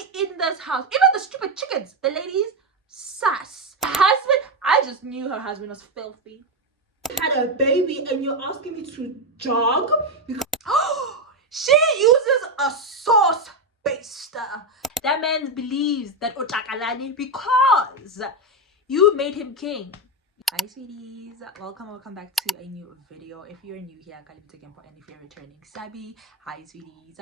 Everybody in this house, even the stupid chickens, the ladies, sass. Her husband, I just knew her husband was filthy. Had a baby and you're asking me to jog? She uses a sauce baster. That man believes that Otakalani because you made him king. Hi sweeties, welcome back to a new video. If you're new here, and if you're returning, Sabi. Hi sweeties,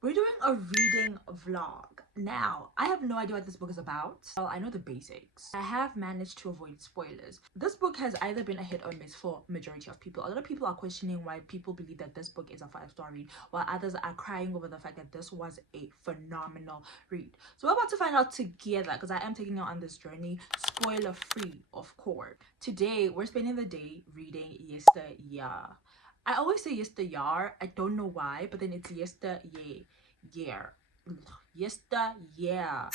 we're doing a reading vlog. Now, I have no idea what this book is about. Well, I know the basics. I have managed to avoid spoilers. This book has either been a hit or miss for majority of people. A lot of people are questioning why people believe that this book is a 5-star read, while others are crying over the fact that this was a phenomenal read. So we're about to find out together, because I am taking you on this journey, spoiler free, of course. Today, we're spending the day reading Yesteryear. I always say yesteryear, I don't know why, but then it's yesteryear. Yesteryear.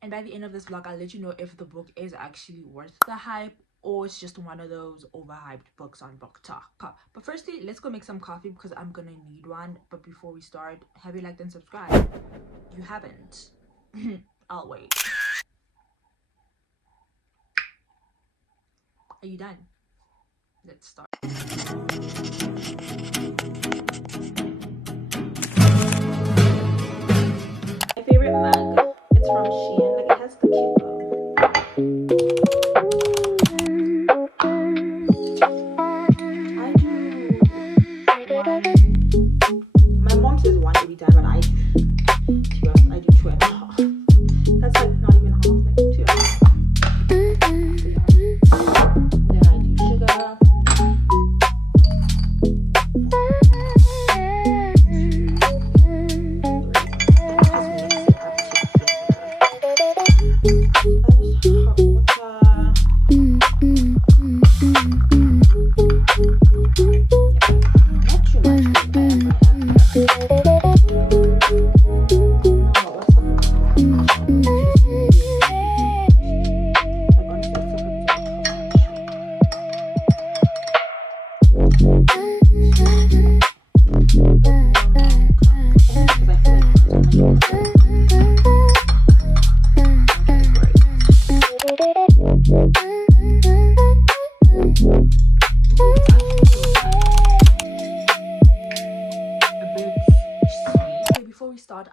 And by the end of this vlog, I'll let you know if the book is actually worth the hype or it's just one of those overhyped books on BookTok. But firstly, let's go make some coffee because I'm gonna need one. But before we start, have you liked and subscribed? You haven't. I'll wait. Are you done? Let's start. My favorite mug, it's from Shein. Like, it has the cute bow. I do one. My mom says one every time, but I do 2.5. That's like not even half, like 2.5. Then I do sugar.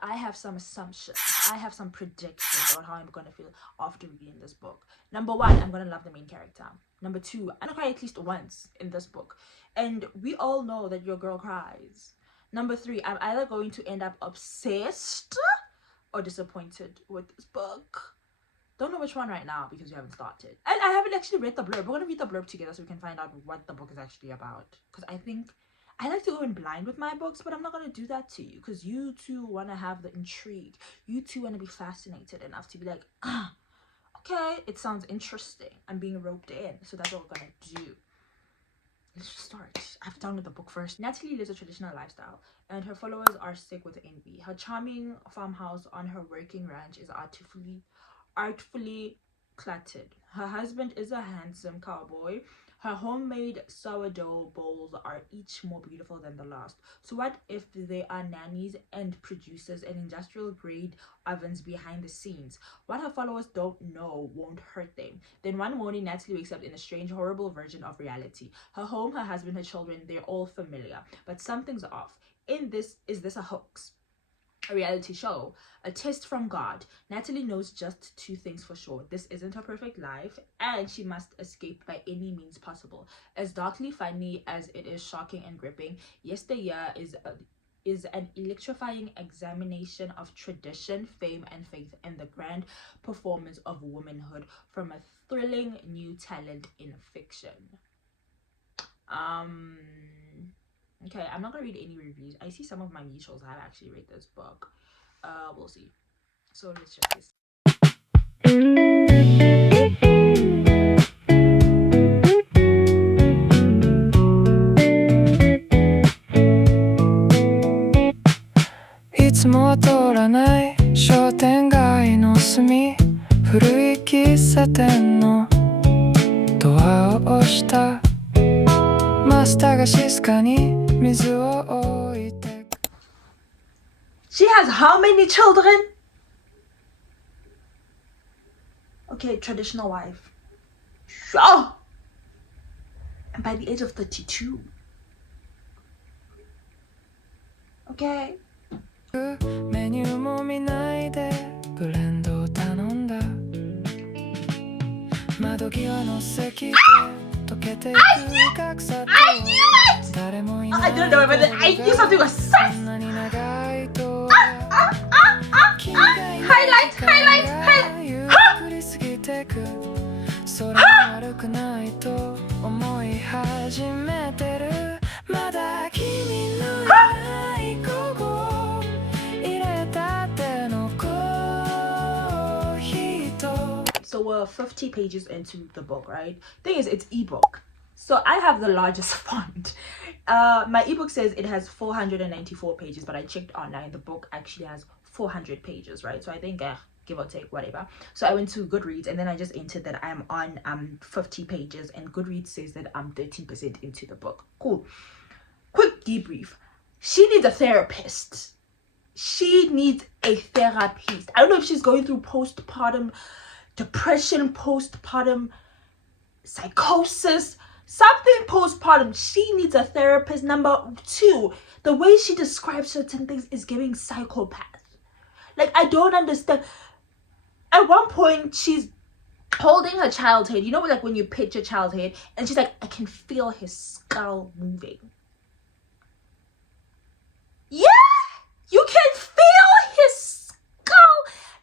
I have some assumptions. I have some predictions about how I'm gonna feel after reading this book. Number one, I'm gonna love the main character. Number two, I'm gonna cry at least once in this book, and we all know that your girl cries. Number three, I'm either going to end up obsessed or disappointed with this book. Don't know which one right now because we haven't started, and I haven't actually read the blurb. We're gonna read the blurb together so we can find out what the book is actually about, because I think I like to go in blind with my books, but I'm not going to do that to you because you too want to have the intrigue. You too want to be fascinated enough to be like, okay, it sounds interesting. I'm being roped in. So that's what we're going to do. Let's just start. I have to download the book first. Natalie lives a traditional lifestyle and her followers are sick with envy. Her charming farmhouse on her working ranch is artfully cluttered. Her husband is a handsome cowboy. Her homemade sourdough bowls are each more beautiful than the last. So what if they are nannies and producers and industrial grade ovens behind the scenes? What her followers don't know won't hurt them. Then one morning, Natalie wakes up in a strange, horrible version of reality. Her home, her husband, her children, they're all familiar. But something's off. Is this a hoax? A reality show, a test from God? Natalie knows just two things for sure. This isn't her perfect life and she must escape by any means possible. As darkly funny as it is shocking and gripping, Yesteryear is an electrifying examination of tradition, fame and faith and the grand performance of womanhood from a thrilling new talent in fiction. Okay, I'm not gonna read any reviews. I see some of my mutuals have actually read this book. We'll see. So let's check this. She has how many children? Okay, traditional wife. Sure. And by the age of 32. Okay. メニューも見ないでブレンドを頼んだ窓際の席で溶けていく格差と誰もいない I don't know but I knew something was sus highlightそれ悪くないと思い始めてるまだ君のいないここ入れたてのコーヒーと So we're 50 pages into the book, right? Thing is, it's ebook. So I have the largest font. My ebook says it has 494 pages, but I checked online. The book actually has 400 pages, right? So I think give or take, whatever. So I went to Goodreads and then I just entered that I'm on 50 pages and Goodreads says that I'm 13% into the book. Cool. Quick debrief. She needs a therapist. She needs a therapist. I don't know if she's going through postpartum depression, postpartum psychosis, something postpartum. She needs a therapist. Number 2, the way she describes certain things is giving psychopath. Like, I don't understand. At one point, she's holding her child's head. You know, like when you pitch a child's head, and she's like, I can feel his skull moving. Yeah, you can feel his skull.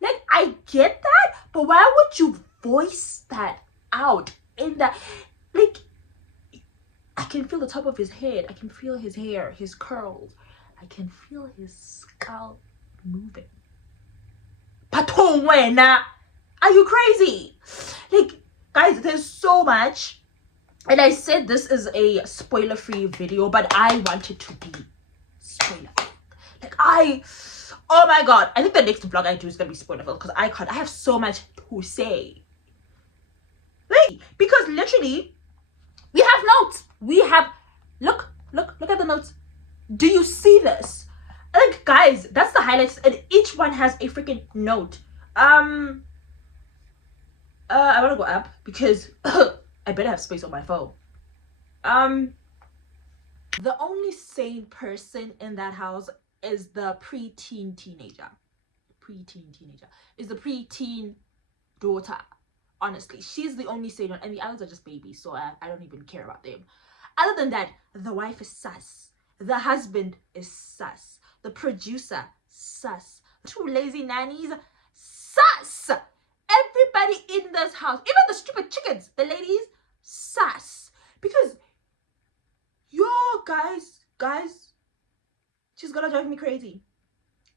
Like, I get that, but why would you voice that out in that? Like, I can feel the top of his head. I can feel his hair, his curls. I can feel his skull moving. Are you crazy? Like, guys, there's so much, and I said this is a spoiler-free video, but I want it to be spoiler-free. Like, oh my god, I think the next vlog I do is gonna be spoiler-free because I have so much to say. Like, because literally, we have notes. We have look at the notes. Do you see this? Like, guys, that's the highlights, and each one has a freaking note. I want to go up because I better have space on my phone. The only sane person in that house is the preteen teenager. Is the preteen daughter. Honestly, she's the only sane one, and the others are just babies, so I don't even care about them. Other than that, the wife is sus. The husband is sus. The producer, sus. 2 lazy nannies, sus. Everybody in this house, even the stupid chickens, the ladies, sus. Because, yo, guys, she's gonna drive me crazy.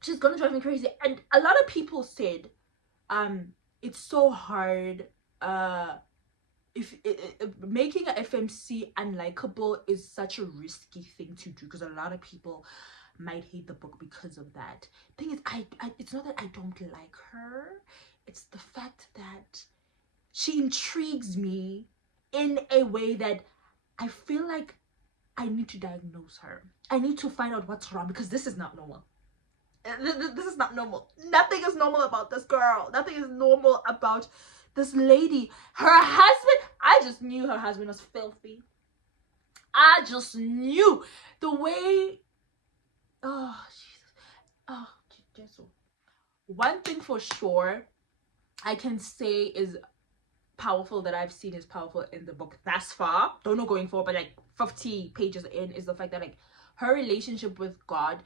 She's gonna drive me crazy. And a lot of people said, it's so hard, if making an FMC unlikable is such a risky thing to do because a lot of people might hate the book because of that. Thing is, it's not that I don't like her, it's the fact that she intrigues me in a way that I feel like I need to diagnose her. I need to find out what's wrong because this is not normal. This is not normal. Nothing is normal about this girl. Nothing is normal about this lady. Her husband, I just knew her husband was filthy. I just knew the way. Oh, Jesus. Oh, Jesus. One thing for sure I can say is powerful that I've seen is powerful in the book thus far. Don't know going forward, but like 50 pages in is the fact that like her relationship with God,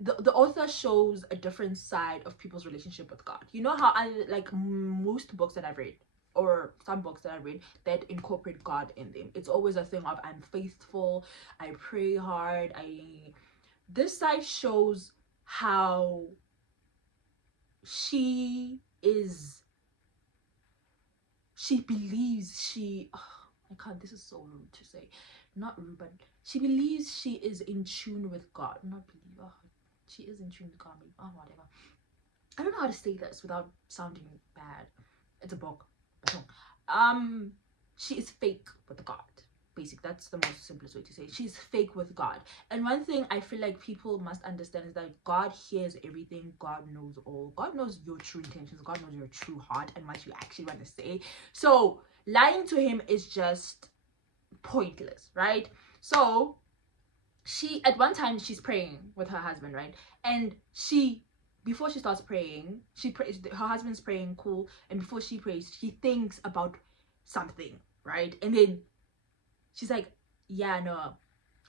the author shows a different side of people's relationship with God. You know how like most books that I've read, or some books that I read that incorporate God in them, it's always a thing of I'm faithful, I pray hard, this side shows how she believes this is so rude to say, not rude, but she believes she is in tune with God. Not believe, she is in tune with God, maybe, whatever. I don't know how to say this without sounding bad. It's a book. She is fake with God. That's the most simplest way to say it. She's fake with God. And one thing I feel like people must understand is that God hears everything. God knows all. God knows your true intentions. God knows your true heart and what you actually want to say. So lying to him is just pointless, right? So she, at one time, she's praying with her husband, right? And before she starts praying, her husband's praying, cool, and before she prays, she thinks about something, right? And then she's like, yeah, no,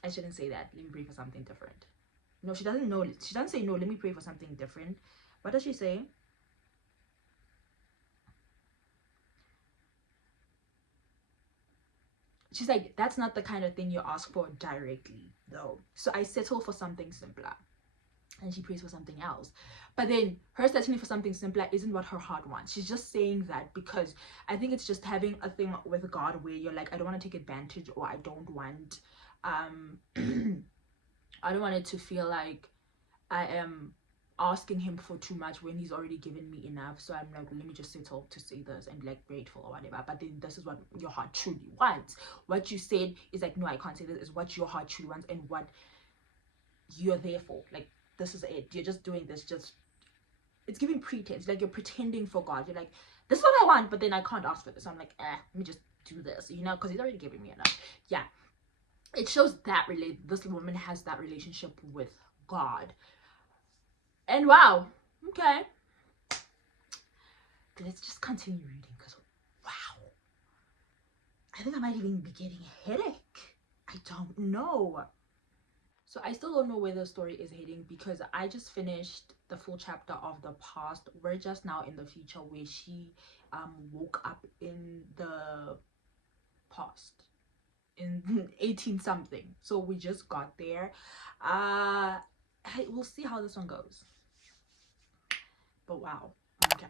I shouldn't say that. Let me pray for something different. No, she doesn't know. She doesn't say, no, let me pray for something different. What does she say? She's like, that's not the kind of thing you ask for directly, though. So I settle for something simpler. And she prays for something else. But then her settling for something simpler isn't what her heart wants. She's just saying that because I think it's just having a thing with God where you're like, I don't want to take advantage, or I don't want I don't want it to feel like I am asking him for too much when he's already given me enough. So I'm like, let me just settle to say this and be like grateful or whatever. But then this is what your heart truly wants. What you said is like, no, I can't say this, is what your heart truly wants and what you're there for. Like, this is it. You're just doing this, it's giving pretense. Like, you're pretending for God. You're like, this is what I want, but then I can't ask for this. So I'm like, let me just do this, because he's already giving me enough. Yeah, it shows that this woman has that relationship with God. And wow, okay, let's just continue reading, because wow, I think I might even be getting a headache. I don't know. So I still don't know where the story is heading, because I just finished the full chapter of the past. We're just now in the future, where she woke up in the past in 18 something. So we just got there. We'll see how this one goes. But wow, okay.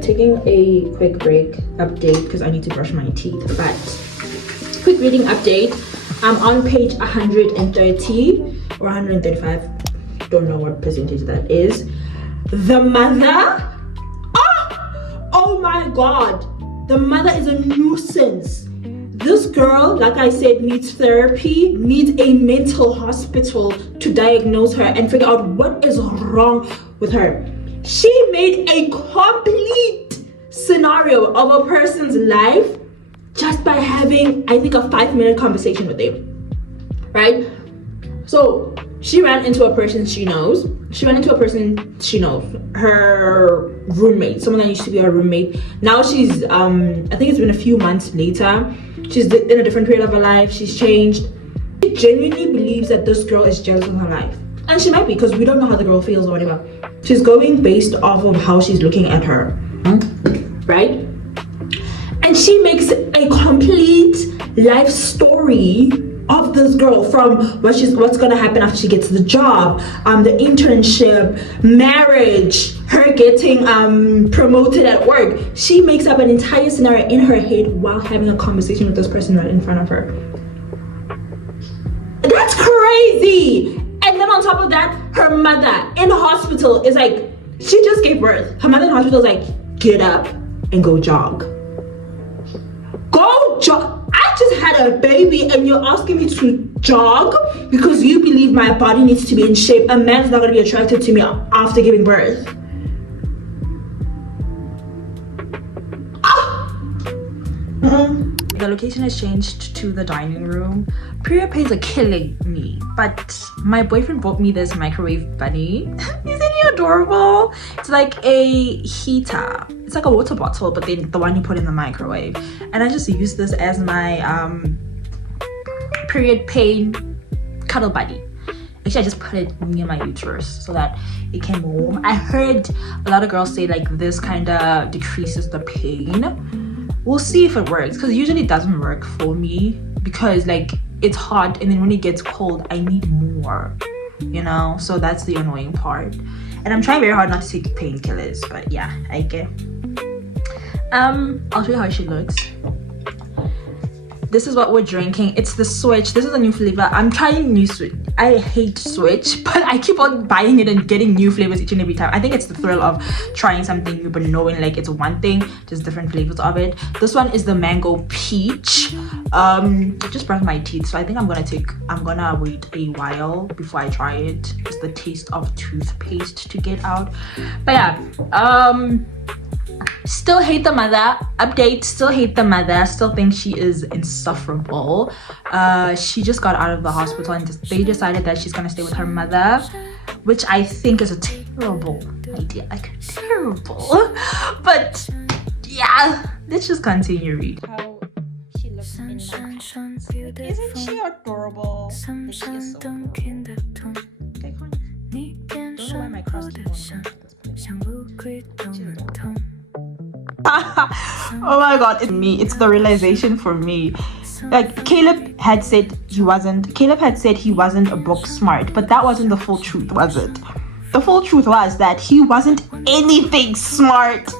Taking a quick break update because I need to brush my teeth, but quick reading update. I'm on page 130 or 135, don't know what percentage that is. The mother, oh my god, the mother is a nuisance. This girl, like I said, needs therapy, needs a mental hospital to diagnose her and figure out what is wrong with her. She made a complete scenario of a person's life just by having, I think, a 5-minute conversation with them, right? So she ran into a person she knows. Her roommate, someone that used to be her roommate. Now she's, I think it's been a few months later. She's in a different period of her life. She's changed. She genuinely believes that this girl is jealous of her life. And she might be, because we don't know how the girl feels or whatever. She's going based off of how she's looking at her, right? And she makes a complete life story of this girl, from what's gonna happen after she gets the job, the internship, marriage, her getting promoted at work. She makes up an entire scenario in her head while having a conversation with this person right in front of her. That's crazy. And then on top of that, her mother in the hospital is like, she just gave birth. Her mother in the hospital is like, get up and go jog. Go jog. I just had a baby and you're asking me to jog because you believe my body needs to be in shape. A man's not going to be attracted to me after giving birth. The location has changed to the dining room. Period pains are killing me, but my boyfriend bought me this microwave bunny. He's in here adorable? It's like a heater. It's like a water bottle, but then the one you put in the microwave. And I just use this as my period pain cuddle buddy. Actually, I just put it near my uterus so that it can warm. I heard a lot of girls say like this kind of decreases the pain. We'll see if it works, because usually it doesn't work for me, because like it's hot and then when it gets cold I need more, you know, so that's the annoying part. And I'm trying very hard not to take painkillers, but yeah, I get. I'll show you how she looks. This is what we're drinking. It's the Switch. This is a new flavor. I'm trying new Switch. I hate Switch, but I keep on buying it and getting new flavors each and every time. I think it's the thrill of trying something new but knowing like it's one thing, just different flavors of it. This one is the mango peach. Just brushed my teeth, so I think I'm gonna wait a while before I try it. It's the taste of toothpaste to get out. But yeah, still hate the mother. Update, still hate the mother. Still think she is insufferable. She just got out of the hospital and they decided that she's gonna stay with her mother, which I think is a terrible idea. Like, terrible. But yeah, let's just continue read. How she looks in my conscience. Isn't she adorable? Like, she is so adorable. Okay, fine. Don't know why my cross keeps on oh my god, it's me. It's the realization for me. Like, Caleb had said he wasn't a book smart, but that wasn't the full truth, was it? The full truth was that he wasn't anything smart.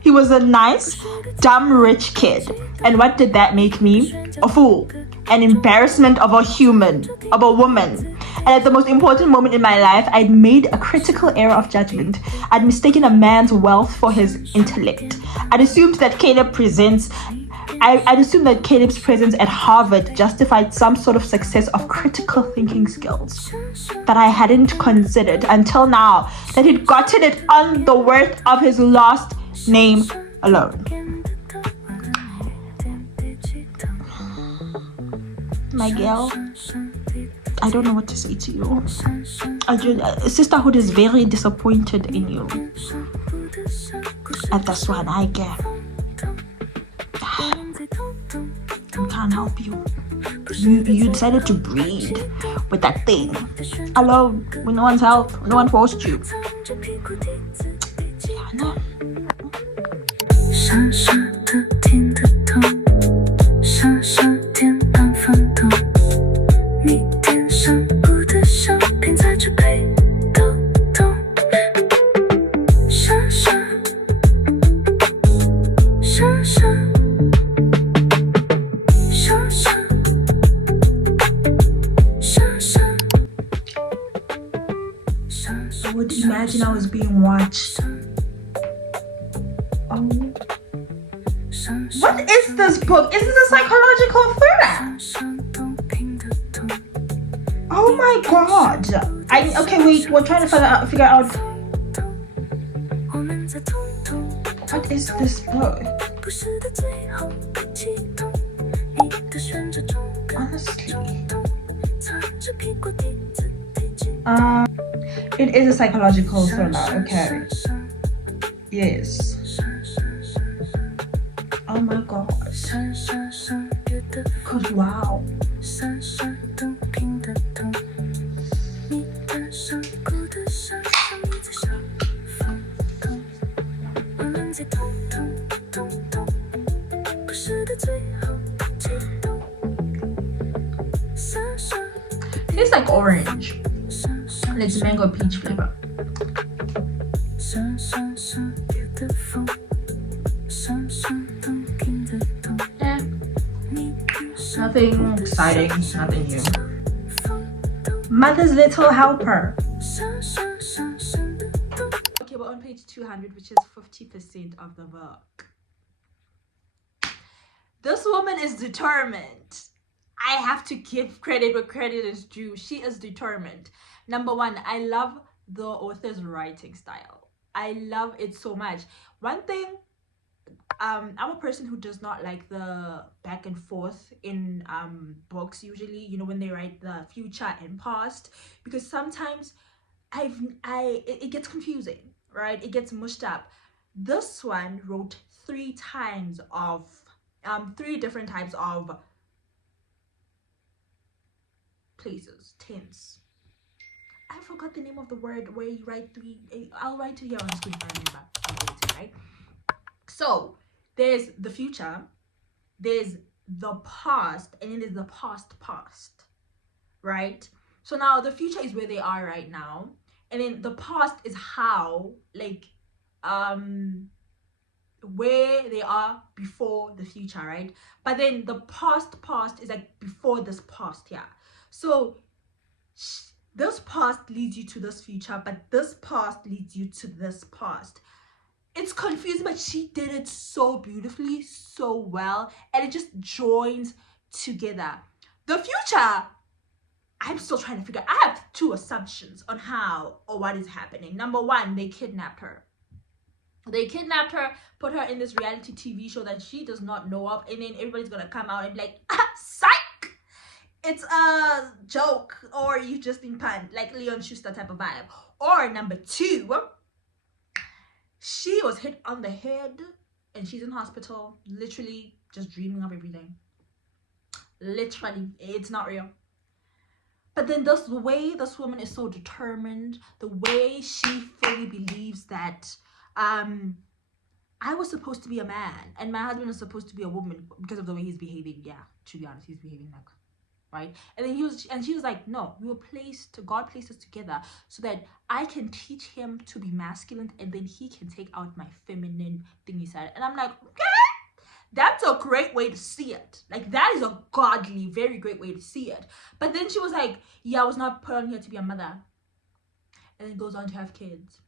He was a nice, dumb, rich kid. And what did that make me? A fool. An embarrassment of a human, of a woman. And at the most important moment in my life, I'd made a critical error of judgment. I'd mistaken a man's wealth for his intellect. I'd assumed that Caleb's presence at Harvard justified some sort of success of critical thinking skills that I hadn't considered until now, that he'd gotten it on the worth of his last name alone. My girl, I don't know what to say to you. Sisterhood is very disappointed in you. And that's what I get. We can't help you. You decided to breed with that thing alone, with no one's help. No one forced you. Yeah, no. I would imagine I was being watched. Oh. What is this book? Is this a psychological thriller? Oh my god. Okay, wait, we're trying to figure out what is this book? Honestly. It is a psychological thriller, okay. Yes. Oh my god. Cause wow. Tastes like orange. And it's mango peach flavor. Yeah. Nothing exciting, nothing new. Mother's Little Helper. Okay, we're on page 200, which is 50% of the book. This woman is determined. I have to give credit where credit is due. She is determined. Number one, I love the author's writing style. I love it so much. One thing, I'm a person who does not like the back and forth in books usually, you know, when they write the future and past, because sometimes it gets confusing, right? It gets mushed up. This one wrote three different types of places, tense. I forgot the name of the word where you write three. I'll write it here on the screen if I remember. I'll get it to, right? So there's the future, there's the past, and then there's the past, right? So now the future is where they are right now, and then the past is how, like, where they are before the future, right? But then the past is like before this past, yeah. So this past leads you to this future, but this past leads you to this past. It's confusing, but she did it so beautifully, so well, and it just joins together. The future, I'm still trying to figure. I have two assumptions on how or what is happening. Number one, they kidnapped her. They kidnapped her, put her in this reality TV show that she does not know of, and then everybody's gonna come out and be like, psych! It's a joke, or you've just been punned, like Leon Schuster type of vibe. Or number two, she was hit on the head and she's in hospital, literally just dreaming of everything. Literally, it's not real. But then the way this woman is so determined, the way she fully believes that I was supposed to be a man and my husband is supposed to be a woman because of the way he's behaving. Yeah, to be honest, he's behaving like, right? And then she was like, no, God placed us together so that I can teach him to be masculine and then he can take out my feminine thingy side. And I'm like, okay, that's a great way to see it. Like, that is a godly, very great way to see it. But then she was like, yeah, I was not put on here to be a mother. And then goes on to have kids.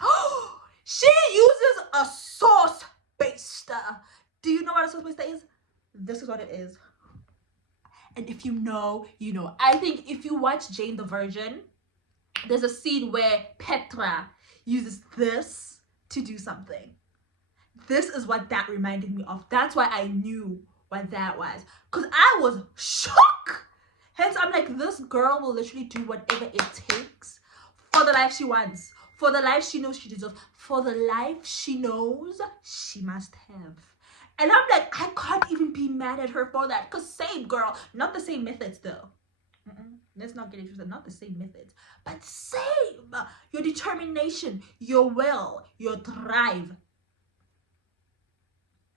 Oh, she uses a sauce baster. Do you know what a sauce baster is? This is what it is. And if you know, you know. I think if you watch Jane the Virgin, there's a scene where Petra uses this to do something. This is what that reminded me of. That's why I knew what that was. Because I was shocked. Hence, I'm like, this girl will literally do whatever it takes for the life she wants. For the life she knows she deserves. For the life she knows she must have. And I'm like, I can't even be mad at her for that. Because same girl. Not the same methods though. Let's not get into it. Not the same methods. But same. Your determination. Your will. Your drive.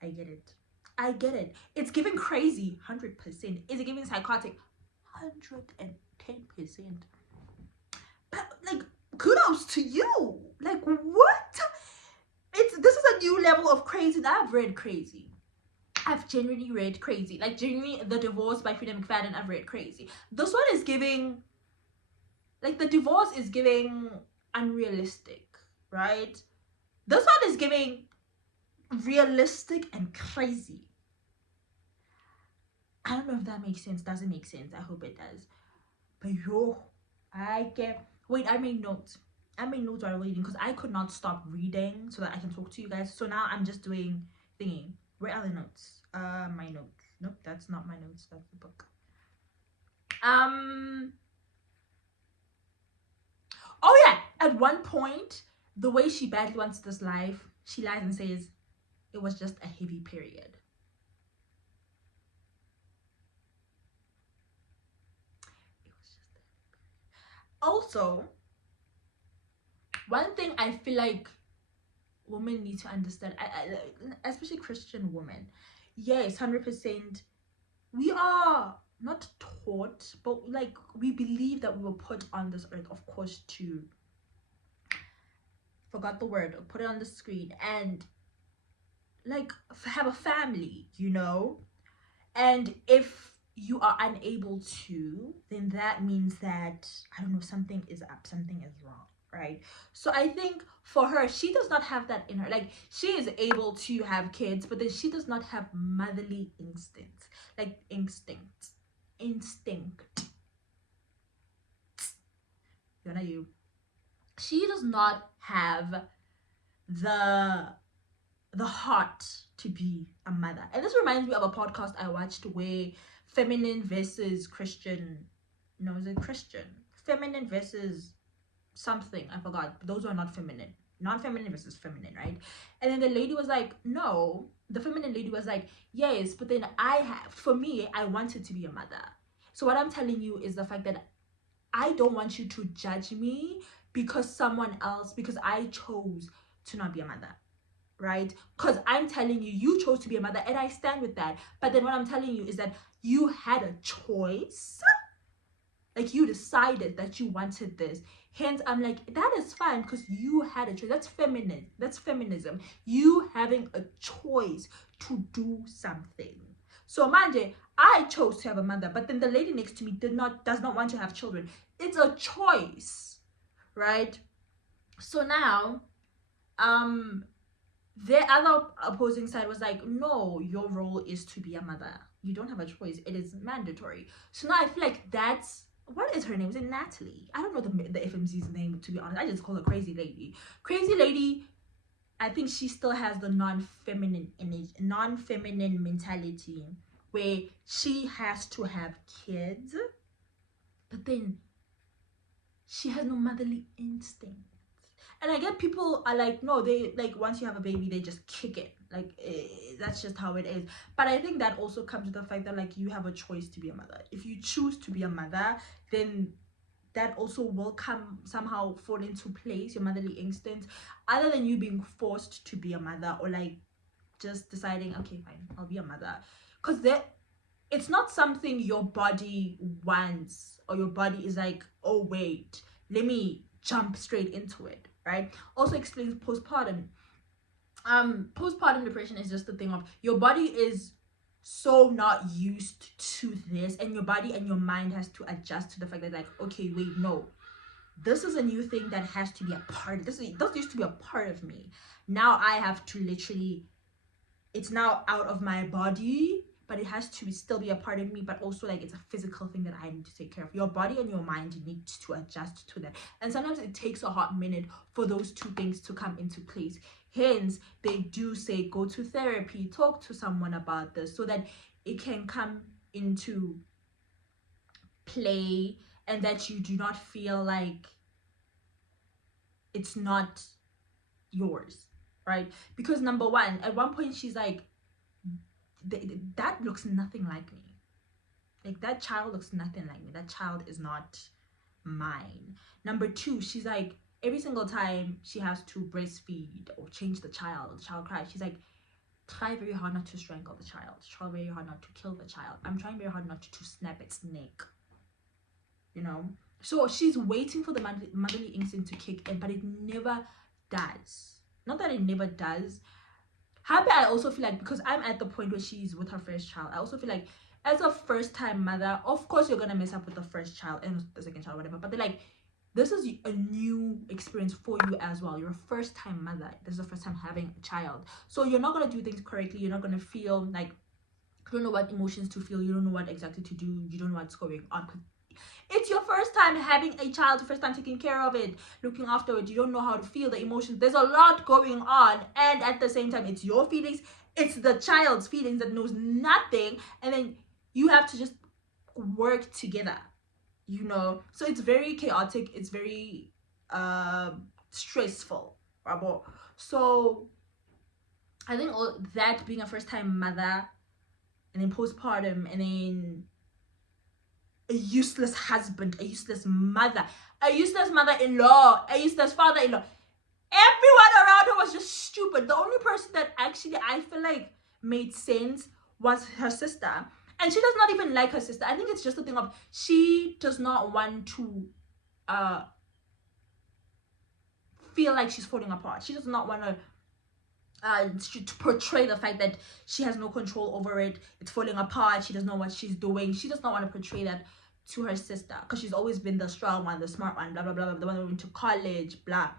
I get it. I get it. It's giving crazy. 100%. Is it giving psychotic? 110%. But like, kudos to you. Like, what? This is a new level of crazy that I've read crazy. I've genuinely read crazy. Like, genuinely, The Divorce by Frida McFadden, I've read crazy. This one is giving, like, The Divorce is giving unrealistic, right? This one is giving realistic and crazy. I don't know if that makes sense. Doesn't make sense. I hope it does. But yo, I made notes. I made notes while reading because I could not stop reading so that I can talk to you guys. So now I'm just doing thingy. Where are the notes? My notes. Nope, that's not my notes. That's the book. Oh yeah, at one point, the way she badly wants this life, she lies and says it was just a heavy period. Also, one thing I feel like women need to understand, especially Christian women, yes, 100%, we are not taught, but like, we believe that we were put on this earth, of course, to, forgot the word, put it on the screen, and like have a family, you know. And if you are unable to, then that means that, I don't know, something is up, something is wrong, right? So I think for her, she does not have that in her. Like, she is able to have kids, but then she does not have motherly instincts. Like, instinct. You. She does not have the heart to be a mother. And this reminds me of a podcast I watched where feminine versus Christian, no, is it Christian? Feminine versus something, I forgot. Those were not feminine. Non-feminine versus feminine, right? And then the lady was like, no. The feminine lady was like, yes, but then for me, I wanted to be a mother. So what I'm telling you is the fact that I don't want you to judge me because I chose to not be a mother, right? Because I'm telling you, you chose to be a mother, and I stand with that. But then what I'm telling you is that you had a choice. Like, you decided that you wanted this. Hence, I'm like, that is fine because you had a choice. That's feminine. That's feminism. You having a choice to do something. So, Manje, I chose to have a mother, but then the lady next to me does not want to have children. It's a choice, right? So now, the other opposing side was like, no, your role is to be a mother. You don't have a choice. It is mandatory. So now I feel like that's, what is her name? Is it Natalie? I don't know the FMZ's name, to be honest. I just call her Crazy Lady. Crazy Lady, I think she still has the non-feminine mentality where she has to have kids, but then she has no motherly instinct. And I get people are like, no, they like, once you have a baby, they just kick it. Like, that's just how it is. But I think that also comes with the fact that, like, you have a choice to be a mother. If you choose to be a mother, then that also will somehow fall into place, your motherly instincts, other than you being forced to be a mother, or like just deciding, okay, fine, I'll be a mother. Because it's not something your body wants, or your body is like, oh wait, let me jump straight into it, right? Also explains postpartum. Postpartum depression is just the thing of, your body is so not used to this, and your body and your mind has to adjust to the fact that, like, okay, wait, no, this is a new thing that has to be a part of this used to be a part of me. Now I have to literally, it's now out of my body, but it has to still be a part of me, but also, like, it's a physical thing that I need to take care of. Your body and your mind need to adjust to that, and sometimes it takes a hot minute for those two things to come into place. Hence, they do say, go to therapy, talk to someone about this, so that it can come into play, and that you do not feel like it's not yours, right? Because number one, at one point she's like, that looks nothing like me. Like, that child looks nothing like me. That child is not mine. Number two, she's like, every single time she has to breastfeed or change the child cries, she's like, try very hard not to strangle the child. Try very hard not to kill the child. I'm trying very hard not to snap its neck. You know? So she's waiting for the motherly instinct to kick in, but it never does. Not that it never does. Happy, I also feel like, because I'm at the point where she's with her first child, I also feel like, as a first-time mother, of course you're gonna mess up with the first child and the second child, whatever, but they're like, this is a new experience for you as well. You're a first-time mother. This is the first time having a child, so you're not gonna do things correctly. You're not gonna feel like, you don't know what emotions to feel, you don't know what exactly to do, you don't know what's going on. It's your first time having a child, first time taking care of it, looking after it. You don't know how to feel the emotions. There's a lot going on, and at the same time, it's your feelings, it's the child's feelings that knows nothing, and then you have to just work together, you know? So it's very chaotic, it's very stressful, bravo. So I think all that, being a first-time mother, and then postpartum, and then a useless husband, a useless mother, a useless mother-in-law, a useless father-in-law. Everyone around her was just stupid. The only person that actually I feel like made sense was her sister. And she does not even like her sister. I think it's just a thing of, she does not want to feel like she's falling apart. She does not want to portray the fact that she has no control over it, it's falling apart, she doesn't know what she's doing. She does not want to portray that to her sister, because she's always been the strong one, the smart one, blah blah blah, the one who went to college, blah.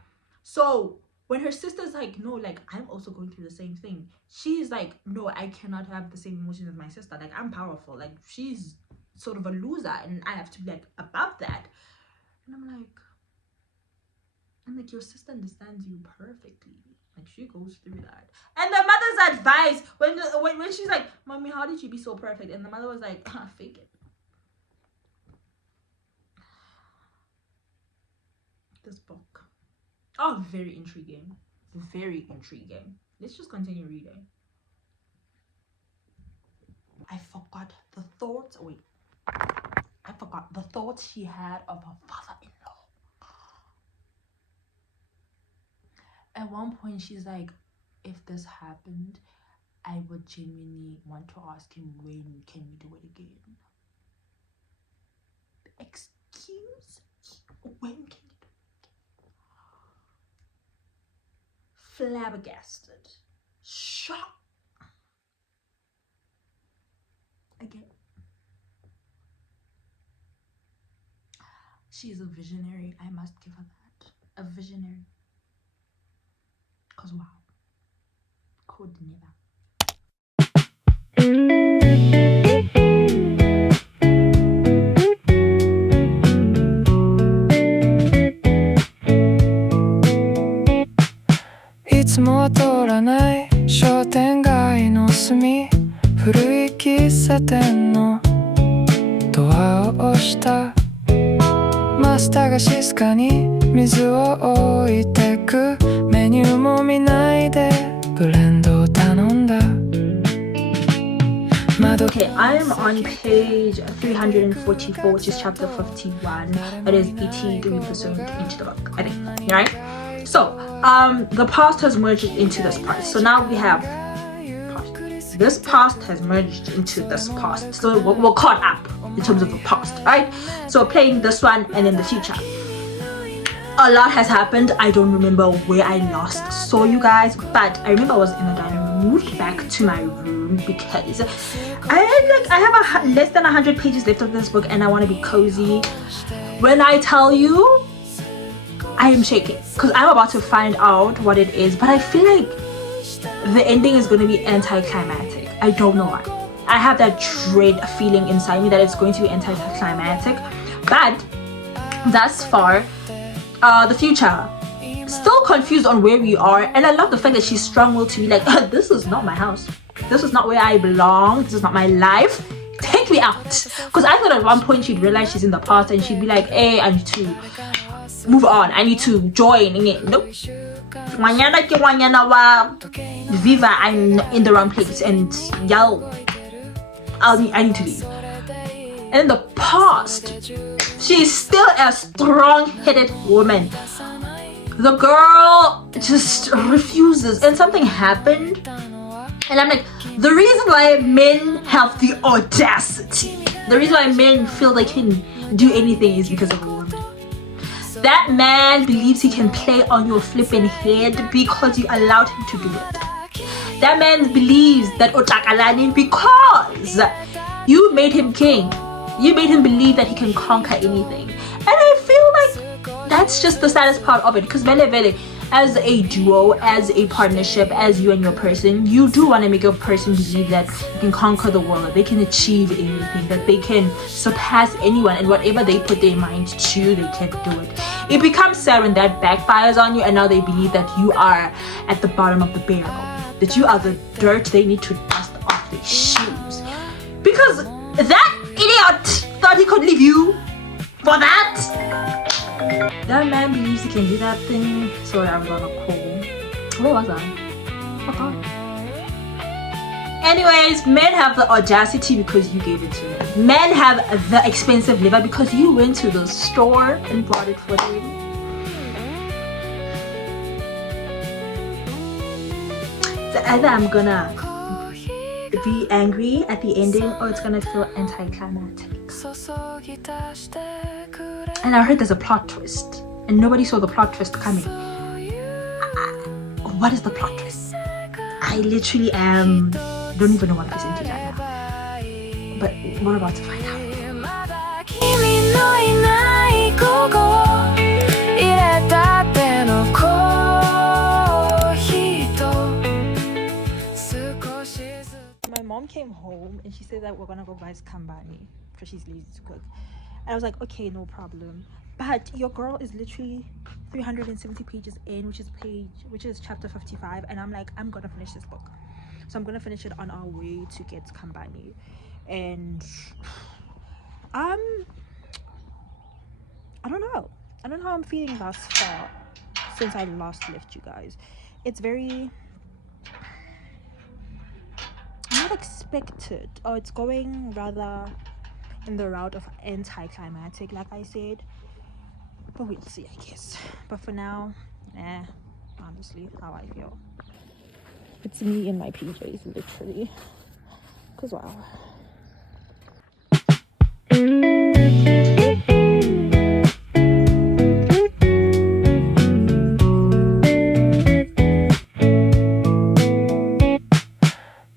So when her sister's like, no, like, I'm also going through the same thing, she's like, no, I cannot have the same emotions as my sister. Like, I'm powerful, like, she's sort of a loser, and I have to be like above that. And I'm like, your sister understands you perfectly. Like, she goes through that. And the mother's advice, when she's like, mommy, how did you be so perfect? And the mother was like, fake it. this book. Oh, very intriguing. Very intriguing. Let's just continue reading. I forgot the thoughts. Wait. I forgot the thoughts she had of her father-in-law. At one point, she's like, if this happened, I would genuinely want to ask him, when can we do it again? Excuse? When can you do it again? Flabbergasted. Shocked. Again. She is a visionary. I must give her that. A visionary. Because wow. Could never.いつも通らない商店街の隅、古い喫茶店のドアを押した。マスターが静かに水を置いてく。メニューも見ないでブレンドを頼んだ。Okay, I'm on page 344, which is chapter 51. That is 83% into the book, I think, right? So, the past has merged into this part. So now we have past. This past has merged into this past. So we're caught up in terms of the past, right? So we're playing this one and in the future. A lot has happened. I don't remember where I last saw you guys, but I remember I was in the dining room, moved back to my room because I have less than 100 pages left of this book and I want to be cozy. When I tell you, I am shaking because I'm about to find out what it is, but I feel like the ending is going to be anticlimactic. I don't know why. I have that dread feeling inside me that it's going to be anticlimactic, but thus far, the future, still confused on where we are, and I love the fact that she's strong-willed to be like, this is not my house, this is not where I belong, this is not my life, take me out. Because I thought at one point she'd realize she's in the past and she'd be like, hey, I need to move on, I need to join. Nope. Viva, I'm in the wrong place and yell, I need to leave. And in the past, she's still a strong-headed woman. The girl just refuses, and something happened, and I'm like, the reason why men have the audacity, the reason why men feel they can do anything is because of a woman. That man believes he can play on your flipping head because you allowed him to do it. That man believes that Otakalani because you made him king. You made him believe that he can conquer anything. And I feel like that's just the saddest part of it. Because as a duo, as a partnership, as you and your person, you do want to make your person believe that you can conquer the world, that they can achieve anything, that they can surpass anyone, and whatever they put their mind to, they can do it. It becomes sad when that backfires on you, and now they believe that you are at the bottom of the barrel, that you are the dirt they need to dust off their shoes. Because that idiot thought he could leave you for that. That man believes he can do that thing. Sorry, I'm gonna call. Where was I? Okay. Anyways, men have the audacity because you gave it to them. Men have the expensive liver because you went to the store and bought it for them. So either I'm gonna be angry at the ending or it's gonna feel anticlimactic. And I heard there's a plot twist and nobody saw the plot twist coming. What is the plot twist? I literally don't even know what this into right now, but we're about to find out. My mom came home and she said that we're gonna go buy kambani because she's lazy to cook. And I was like, okay, no problem. But your girl is literally 370 pages in, which is chapter 55, and I'm like, I'm gonna finish this book. So I'm gonna finish it on our way to get kambani. And I don't know. I don't know how I'm feeling thus far since I last left you guys. It's very not expected. Oh, it's going rather in the route of anticlimactic, like I said. But we'll see, I guess. But for now, honestly, how I feel. It's me in my PJs, literally. Cause wow.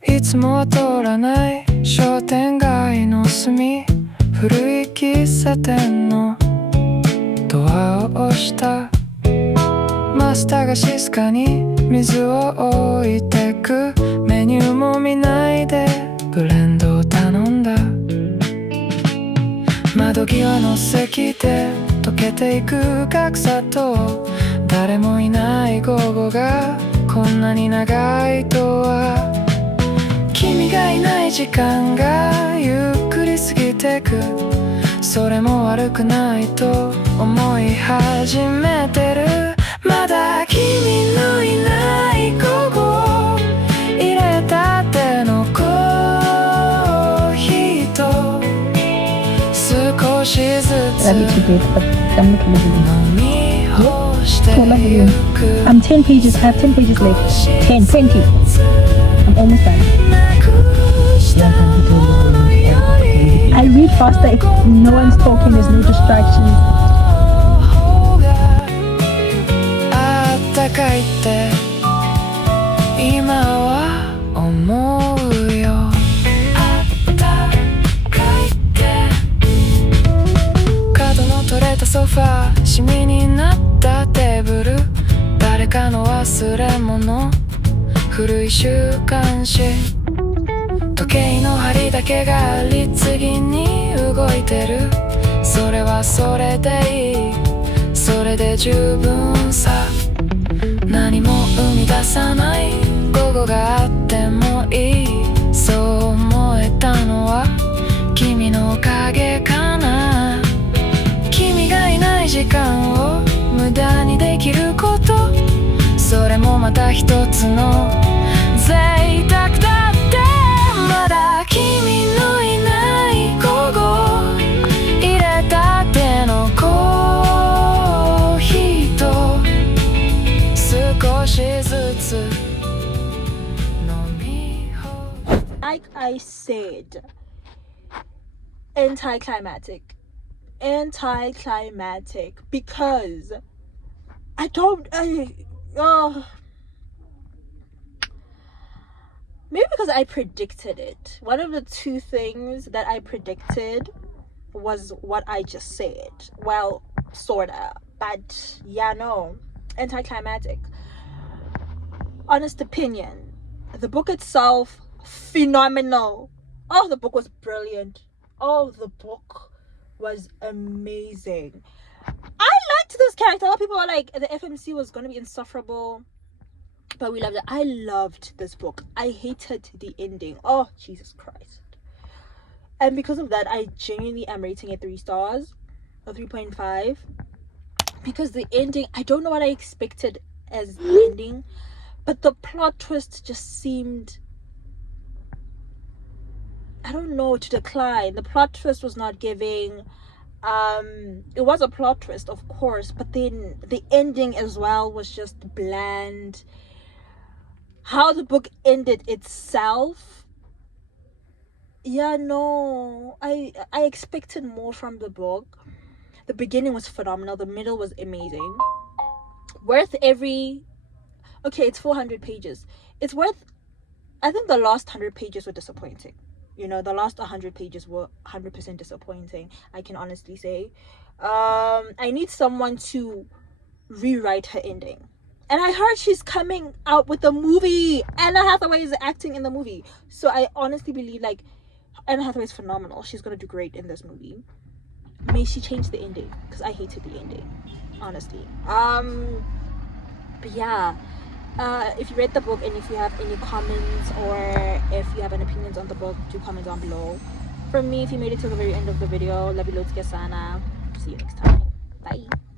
いつもは通らない商店街の隅、古い喫茶店のドアを押した。マスターが静かに水を置いてく。メニューも見ないでブレンドを頼んだ。窓際の席で溶けていく格差と、誰もいない午後がこんなに長いとは。君がいない時間がゆっくり過ぎてく。それも悪くないと思い始めてる。まだ君のいない午後、入れたてのコーヒーと少しずつ飲み干してゆく。 I'm 10 pages, I have 10 pages left. 10, 20. I'm almost done. I read faster if no one's talking, there's no distractions. あったかいって今は思うよ。あったかいって角の取れたソファー、シミになったテーブル、誰かの忘れ物、古い週刊誌、時計の針だけが律儀に動いてる。それはそれでいい、それで十分さ。何も生み出さない午後があってもいい、そう思えたのは君のおかげかな。君がいない時間を無駄にできること、それもまた一つの贅沢だって。まだ君のいない午後、入れたてのコーヒーと少しずつ飲み干す。 Like I said, anticlimactic because I don't maybe because I predicted it. One of the two things that I predicted was what I just said. Well, sorta, but yeah, no, anticlimactic. Honest opinion, the book itself, phenomenal. Oh, the book was brilliant. Oh, the book was amazing. I liked this character. A lot of people are like, the FMC was gonna be insufferable, but we loved it. I loved this book. I hated the ending. Oh, Jesus Christ. And because of that, I genuinely am rating it 3 stars or 3.5, because the ending, I don't know what I expected as the ending, but the plot twist just seemed, I don't know, to decline. The plot twist was not giving. It was a plot twist, of course, but then the ending as well was just bland. How the book ended itself, yeah, no, I expected more from the book. The beginning was phenomenal, the middle was amazing, worth every, okay, it's 400 pages, it's worth, I think the last 100 pages were disappointing. You know, the last 100 pages were 100% disappointing, I can honestly say. I need someone to rewrite her ending. And I heard she's coming out with a movie. Anna Hathaway is acting in the movie. So I honestly believe, like, Anna Hathaway is phenomenal. She's going to do great in this movie. May she change the ending, because I hated the ending, honestly. But yeah. If you read the book and if you have any comments or if you have any opinions on the book, do comment down below. From me, if you made it to the very end of the video, love you loads, sana. See you next time. Bye.